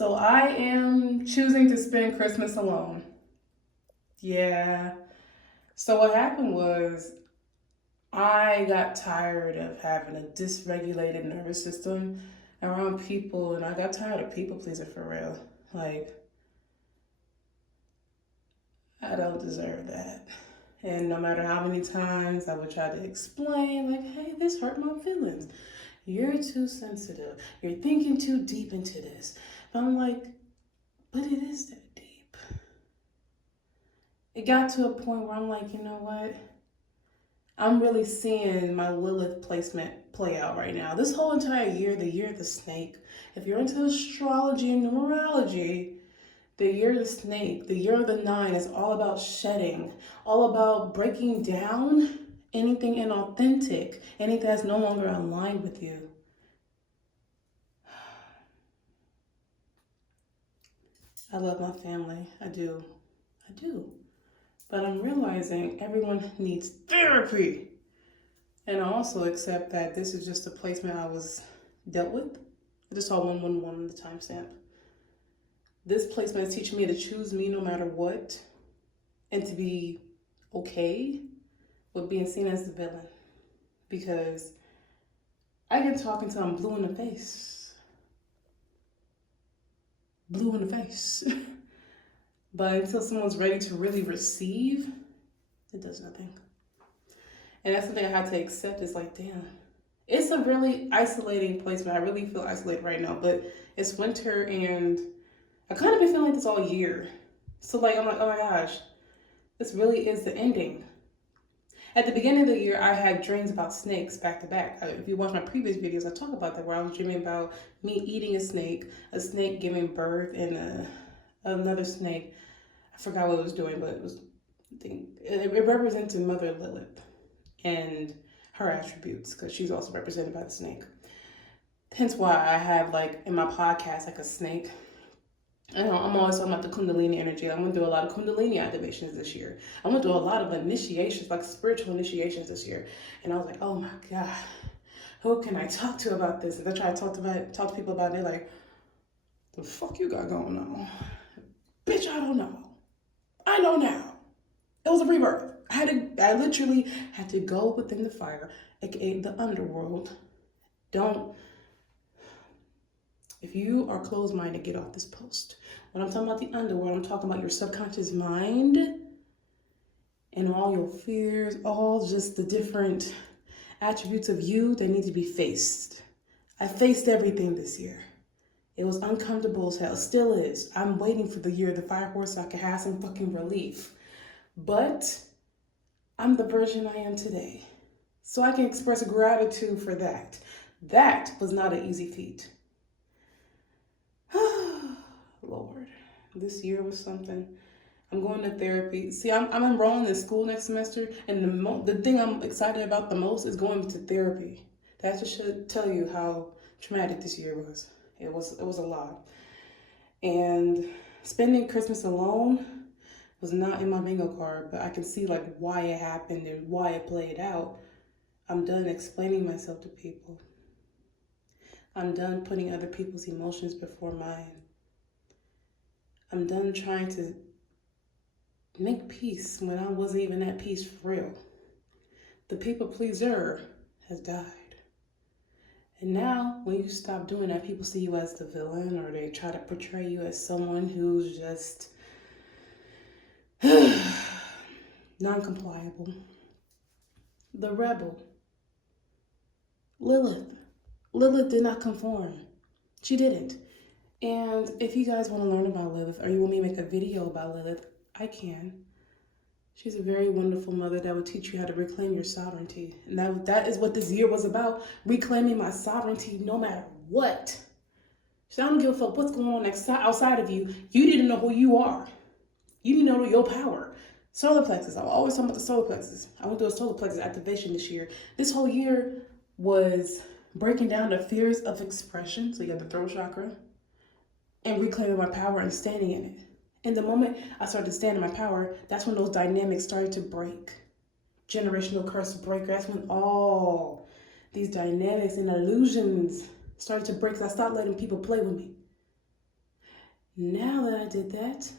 So I am choosing to spend Christmas alone. Yeah. So what happened was I got tired of having a dysregulated nervous system around people, and I got tired of people pleasing for real. Like, I don't deserve that. And no matter how many times I would try to explain, like, hey, this hurt my feelings. You're too sensitive. You're thinking too deep into this. But I'm like, but it is that deep. It got to a point where I'm like, you know what? I'm really seeing my Lilith placement play out right now. This whole entire year, the year of the snake. If you're into astrology and numerology, the year of the snake, the year of the nine is all about shedding, all about breaking down anything inauthentic, anything that's no longer aligned with you. I love my family. I do. I do. But I'm realizing everyone needs therapy. And I also accept that this is just a placement I was dealt with. I just saw 111 on the timestamp. This placement is teaching me to choose me no matter what and to be okay with being seen as the villain. Because I can talk until I'm blue in the face. Blue in the face. But until someone's ready to really receive, it does nothing. And that's something I had to accept. Is like, damn, it's a really isolating placement. I really feel isolated right now, but it's winter and I kind of been feeling like this all year. So like, I'm like, oh my gosh, this really is the ending. At the beginning of the year, I had dreams about snakes back to back. If you watch my previous videos, I talk about that, where I was dreaming about me eating a snake giving birth, and another snake. I forgot what it was doing, but it represented Mother Lilith and her attributes, because she's also represented by the snake. Hence why I have, like, in my podcast, like a snake. I'm always talking about the Kundalini energy. I'm going to do a lot of Kundalini activations this year. I'm going to do a lot of initiations, like spiritual initiations this year. And I was like, oh my God, who can I talk to about this? And I try to talk to people about it. They're like, the fuck you got going on? Bitch, I don't know. I know now. It was a rebirth. I literally had to go within the fire, aka the underworld. If you are closed-minded, get off this post. When I'm talking about the underworld, I'm talking about your subconscious mind and all your fears, all just the different attributes of you that need to be faced. I faced everything this year. It was uncomfortable as hell. Still is. I'm waiting for the year of the fire horse so I can have some fucking relief. But I'm the version I am today. So I can express gratitude for that. That was not an easy feat. Lord, this year was something. I'm going to therapy. See, I'm enrolling in school next semester, and the thing I'm excited about the most is going to therapy. That just should tell you how traumatic this year was. It was a lot. And spending Christmas alone was not in my bingo card, but I can see like why it happened and why it played out. I'm done explaining myself to people. I'm done putting other people's emotions before mine. I'm done trying to make peace when I wasn't even at peace for real. The people pleaser has died. And now, when you stop doing that, people see you as the villain, or they try to portray you as someone who's just non-compliable. The rebel. Lilith. Lilith did not conform. She didn't. And if you guys want to learn about Lilith, or you want me to make a video about Lilith, I can. She's a very wonderful mother that will teach you how to reclaim your sovereignty. And that is what this year was about, reclaiming my sovereignty no matter what. So I don't give a fuck what's going on outside of you. You need to know who you are. You need to know your power. Solar plexus. I'm always talking about the solar plexus. I went through a solar plexus activation this year. This whole year was breaking down the fears of expression. So you got the throat chakra. And reclaiming my power and standing in it. And the moment I started to stand in my power, that's when those dynamics started to break. Generational curse breaker. That's when all these dynamics and illusions started to break. Because I stopped letting people play with me. Now that I did that,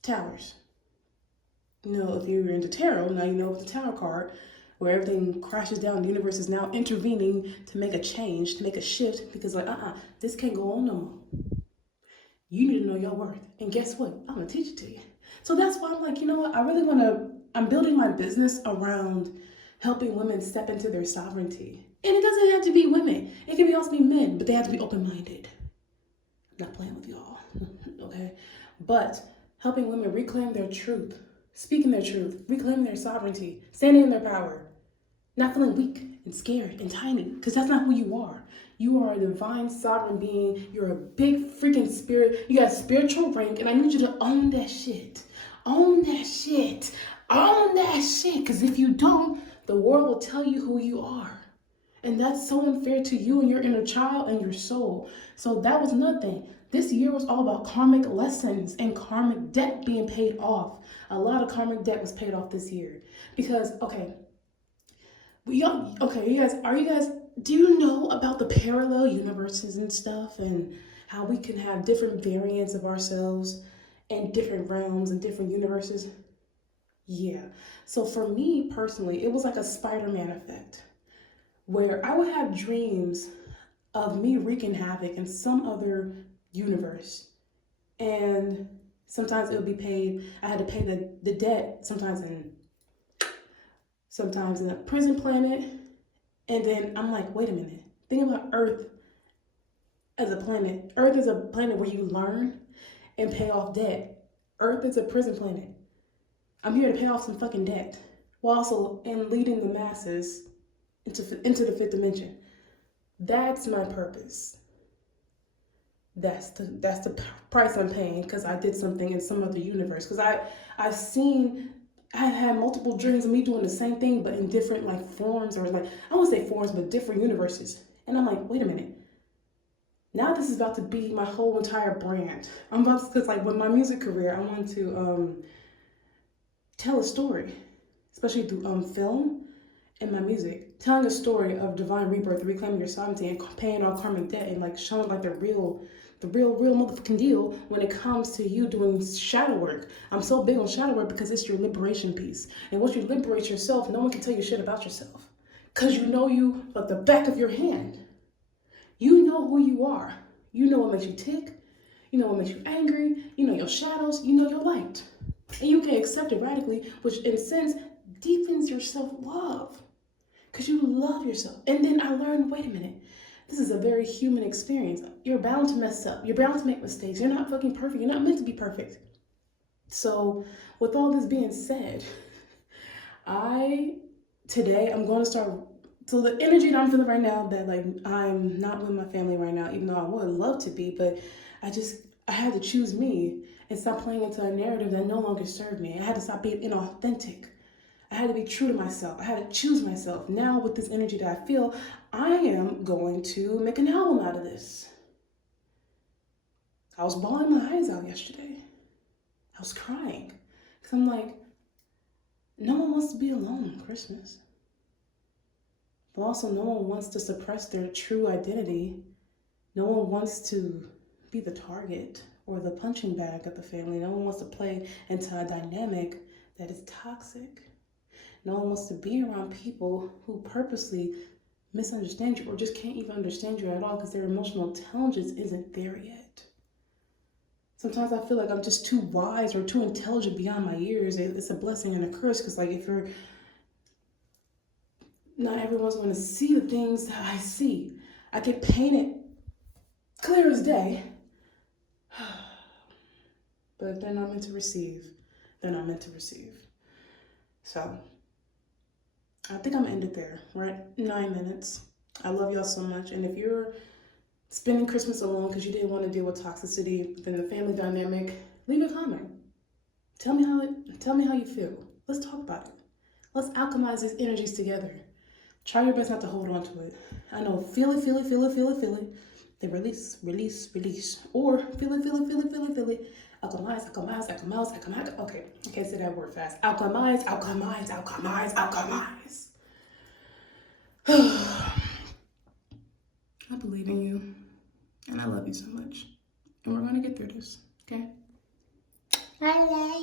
towers. You know, if you're into tarot, now you know with the tower card, where everything crashes down, the universe is now intervening to make a change, to make a shift, because like, this can't go on no more. You need to know your worth. And guess what? I'm gonna teach it to you. So that's why I'm like, you know what? I'm building my business around helping women step into their sovereignty. And it doesn't have to be women. It can also be men, but they have to be open-minded. I'm not playing with y'all, okay? But helping women reclaim their truth, speaking their truth, reclaiming their sovereignty, standing in their power, not feeling weak and scared and tiny, because that's not who you are. You are a divine sovereign being. You're a big freaking spirit. You got spiritual rank, and I need you to own that shit. Own that shit. Own that shit, because if you don't, the world will tell you who you are. And that's so unfair to you and your inner child and your soul. So that was another thing. This year was all about karmic lessons and karmic debt being paid off. A lot of karmic debt was paid off this year. Because, you guys, do you know about the parallel universes and stuff and how we can have different variants of ourselves in different realms and different universes? Yeah. So for me personally, it was like a Spider-Man effect where I would have dreams of me wreaking havoc in some other universe. And sometimes it would be paid, I had to pay the debt, sometimes in a prison planet. And then I'm like, wait a minute, think about Earth as a planet. Earth is a planet where you learn and pay off debt. Earth is a prison planet. I'm here to pay off some fucking debt while also leading the masses into the fifth dimension. That's my purpose. That's the price I'm paying because I did something in some other universe. Because I had multiple dreams of me doing the same thing, but in different like forms, or like, I won't say forms, but different universes. And I'm like, wait a minute. Now this is about to be my whole entire brand. Because like with my music career, I want to tell a story, especially through film and my music. Telling a story of divine rebirth, reclaiming your sovereignty, and paying all karmic debt, and like showing like the real motherfucking deal when it comes to you doing shadow work. I'm so big on shadow work because it's your liberation piece. And once you liberate yourself, no one can tell you shit about yourself. Because you know you like the back of your hand. You know who you are. You know what makes you tick. You know what makes you angry. You know your shadows. You know your light. And you can accept it radically, which in a sense deepens your self-love. Because you love yourself. And then I learned, wait a minute, this is a very human experience. You're bound to mess up. You're bound to make mistakes. You're not fucking perfect. You're not meant to be perfect. So with all this being said, today I'm going to start, so the energy that I'm feeling right now, that like I'm not with my family right now, even though I would love to be, but I had to choose me and stop playing into a narrative that no longer served me. I had to stop being inauthentic. I had to be true to myself. I had to choose myself. Now with this energy that I feel, I am going to make an album out of this. I was bawling my eyes out yesterday. I was crying. Because I'm like, no one wants to be alone on Christmas. But also no one wants to suppress their true identity. No one wants to be the target or the punching bag of the family. No one wants to play into a dynamic that is toxic. No one wants to be around people who purposely misunderstand you or just can't even understand you at all because their emotional intelligence isn't there yet. Sometimes I feel like I'm just too wise or too intelligent beyond my years. It's a blessing and a curse because like not everyone's going to see the things that I see. I can paint it clear as day. But if they're not meant to receive, they're not meant to receive. So I think I'm gonna end it there. We're at 9 minutes. I love y'all so much. And if you're spending Christmas alone because you didn't want to deal with toxicity within the family dynamic, leave a comment. Tell me how you feel. Let's talk about it. Let's alchemize these energies together. Try your best not to hold on to it. I know, feel it. Then release. Or feel it. Alchemize. Okay, I can't say that word fast. Alchemize. I believe in you. And I love you so much. And we're going to get through this, okay? I love